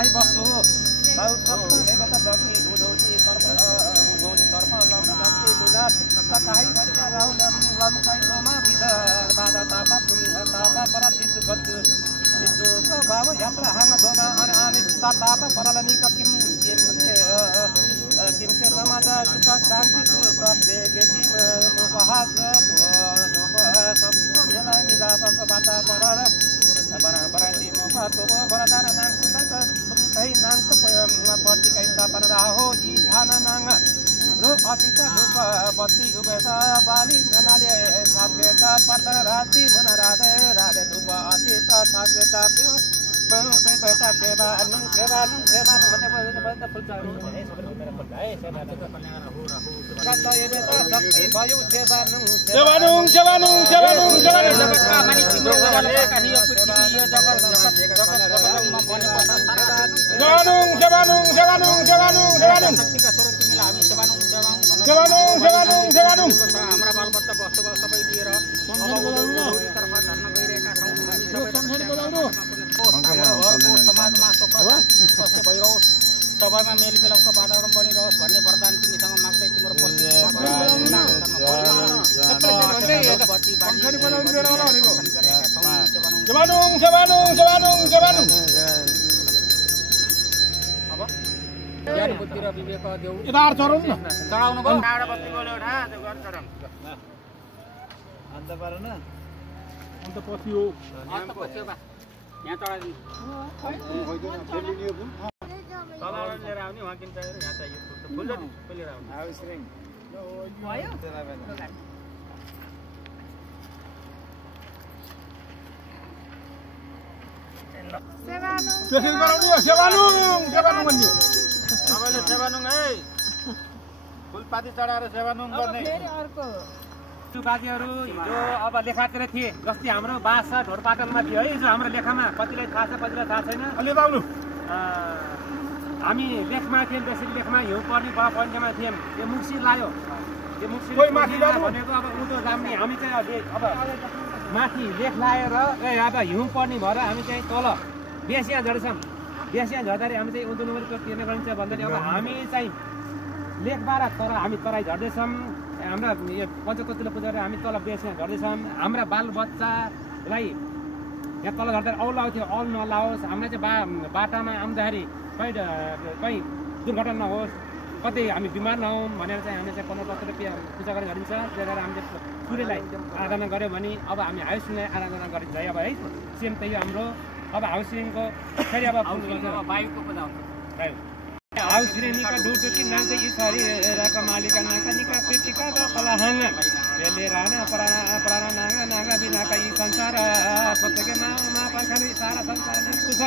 सदाई बस्तु लाउ सब देवता दग्नि उदौति तर्फ उदौति तर्फ लम दग्नि मुना तकाई बच्चा राउ लम लम काई सोमा बिद बादा तापा पुण्य तापा परदित गत इतो बाब यात्रा हाङ दोमा अन अनिष्टा तापा परलनि किम किम के समाज सुख शान्ति सुस्थे गेति उपहास सबको मेला मिलाप बाटा परर बराबराती मोफातो बरादार नाङ कुता तै नाङ प्रतिकै तापन राहो जी थाना नाङ लो अतिका रूप पति उबेता बाली ननाले सापेता पतर राति मन राधे राधे धूप अतिता सापेता प्यो पे बेटा सेवा नु मने बजे फुलचारू है सबै मेरा पल्ला है सेवा त कन्या रहु कता ये बेटा शक्ति वायु सेवा नु का मालिक तिम्रो सेवाले कहियो पुति यो जगत शक्तिका स्वरूप तिमीलाई हामी सेवा नु हाम्रा बालबच्चा वस्तु सबै दिएर तर्फ धर्म गइरहेका छौं समाजमा सुख शान्ति स्वस्थ भइरहोस् सबैमा मेलमिलापको वातावरण बनिरहोस् भन्ने वरदान तिमीसँग माग्दै तिम्रो ज्ञान बुद्धि र विवेक देऊ चढाउनु भयो टाढा बत्तीको एउटा अन्त पारेन अन्त पछि हो अन्त पछि बा यहाँ चढाइदिनु तलबाट लिएर आउने वहाँ किन्छ यहाँ चाहियो फुल लिएर आउने भयो सबैले सेवानुङ है फुलपाती चढाएर सेवानुङ गर्ने बाजेहरू हिजो अब लेखातिर थिए जस्तै हाम्रो बासा ढोरपाटनमा थियो है हिजो हाम्रो लेखामा कतिलाई थाहा छ कतिलाई थाहा छैन हामी लेखमा थियौँ त्यसरी लेखमा हिउँ पर्ने बडा पन्जामा थियौँ त्यो मुक्सी लायो त्यो मुक्सी भनेको अब उँधो जाम्ने हामी चाहिँ अब माथि लेख लाएर अब हिउँ पर्ने भएर हामी चाहिँ तल बेसिया झर्छौँ बेसिया झर्दाखेरि हामी चाहिँ उँधो नम्बरको तिर्ने गरिन्छ भन्दाखेरि अब हामी चाहिँ लेखबाट तर हामी तराई झर्दैछौँ हाम्रा पञ्चतत्वले पुजेर हामी तल बेसिया झर्दैछौँ हाम्रा बालबच्चालाई यहाँ तल झर्दा औल आउँथ्यो औल नलाओस् हामीलाई चाहिँ बाटामा आउँदाखेरि कहीँ दुर्घटना नहोस् कतै हामी बिमार नहौँ भनेर चाहिँ हामीले चाहिँ 15 रुपियाँ पूजा गर्ने गरिन्छ त्यही भएर हामीले सूर्यलाई आराधना गऱ्यो भने अब हामी हाउसिङलाई आराधना गरिन्छ अब है सेम त्यही हाम्रो अब हाउसिङको फेरि अब वायुको पूजा हुन्छ हाउसिङका डुडुकी नाच्दै इसरी रका मालिका नाका निका पिटिका द पलाहाङ बेले राना प्राण नागा नागा बिनाका यी संसार सत्यके मा पर्खाने सारा संसार कुछ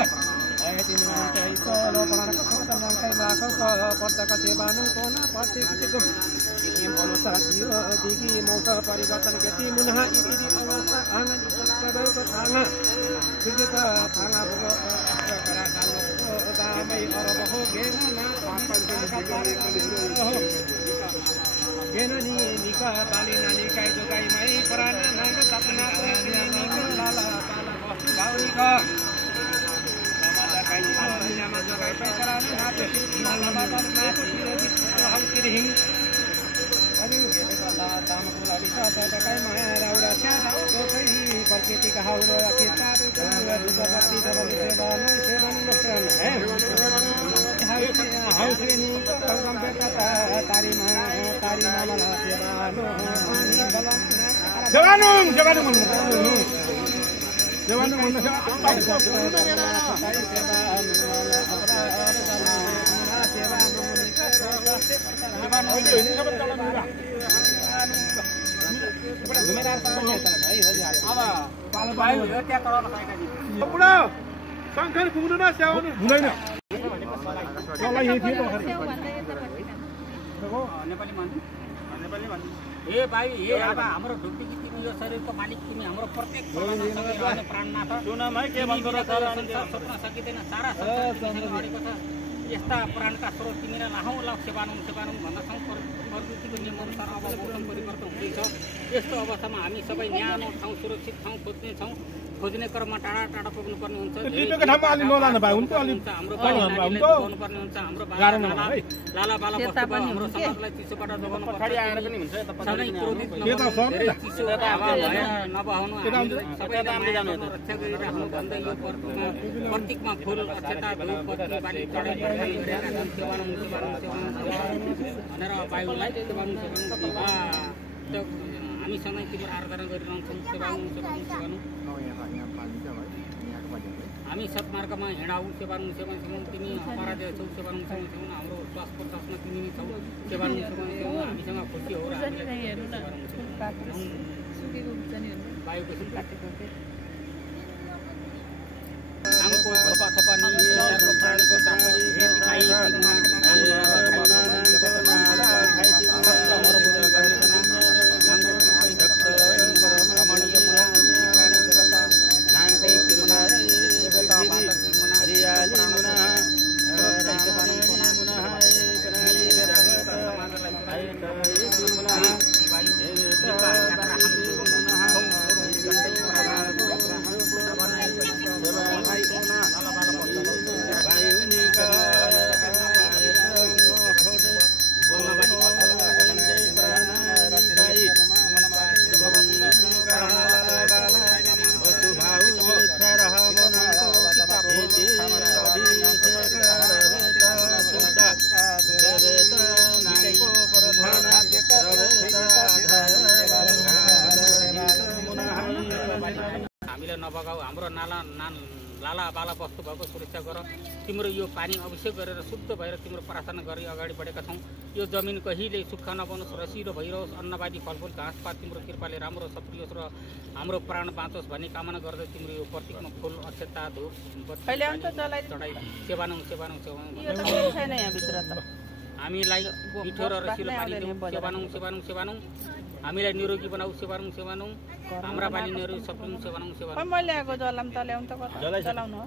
परिवर्तन गति मुनः इति अवस्था आंगन सबैको थाहा सुजित थाहा भो दामै अरब हो गेना गेननी निका बाली नानी काई जो काई मै प्राण नाग सपना निका लाला पाला वस्तु गाउनिका समादा काई समादा जगाई पैकरानी हात नाला बाबा नाथ तिरगी हाउसिरिङ अरु हेरेको दाम कुलाली सादा काई मै राउरा छाडा कोही प्रकृति का हाउरो अतिता दुबती दबली सेवन नस्रन है हाउसिरिङ कम बेटा तारी मामला सेवानुङ शङ्कर पुग्नु न स्याउनु हुँदैन हे भाइ हे अब हाम्रो ढुक्टीकी तिमी यो शरीरको मालिक तिमी हाम्रो प्रत्येक प्राणनाथ सुनमा के भन्दो र सोच्न सकिँदैन सारा गरेको छ यस्ता प्राणका स्रोत तिमीलाई लाहौँ ल सेवानुङ भन्न छौँ प्रकृतिको नियमअनुसार अब मौसम परिवर्तन हुँदैछ यस्तो अवस्थामा हामी सबै न्यानो ठाउँ सुरक्षित ठाउँ खोज्ने छौँ खोज्ने क्रममा टाढा टाढा पुग्नुपर्ने हुन्छ। टिपेको ठाउँमा अलि नलानु भाइ हुन्छ अलि हाम्रो गर्नुपर्ने हुन्छ। हाम्रो लाला बाला बस्ती हाम्रो समाजलाई चिसोबाट जोगाउनु पर्छ। सधैँ क्रोधित चिसो नबहाउनु, सबैलाई रक्षा गरिराख्नु भन्दै यो प्रतीकमा फुल अक्षता धुप बत्ती बाली चढाइ गरेका छन्। सेवानु भनेर वायुलाई सेवानु हामी सँगै तिम्रो आराधना गरिरहन्छौँ। सेवानु हामी सत्मार्गमा हिँडाऊ। सेवानु तिमी हमारा छौ। सेवानु हाम्रो श्वास प्रश्वासमा तिमी नै छौ। सेवानु हामीसँग खुसी हो र वायुको हामीलाई नबगाऊ। हाम्रो लाला बाला वस्तु भएको सुरक्षा गर। तिम्रो यो पानी अभिषेक गरेर शुद्ध भएर तिम्रो प्रार्थना गरी अगाडि बढेका छौँ। यो जमिन कहिले सुक्खा नबनोस्, रसिलो भइरहोस्। अन्नबाली फलफुल घाँसपात तिम्रो कृपाले राम्रो सप्रियोस् र हाम्रो प्राण बाँचोस् भन्ने कामना गर्दै तिम्रो यो प्रतीकमा फुल अक्षता धुप चढाइ सेवानु हामीलाई मिठो र रसिलो पानी देऊ। सेवानु हामीलाई निरोगी बनाऊ। सेवानु हाम्रा बालिनीहरू सप्रियौँ। सेवानु मैले आएको जलाम त ल्याउनु त जलाउनु हो।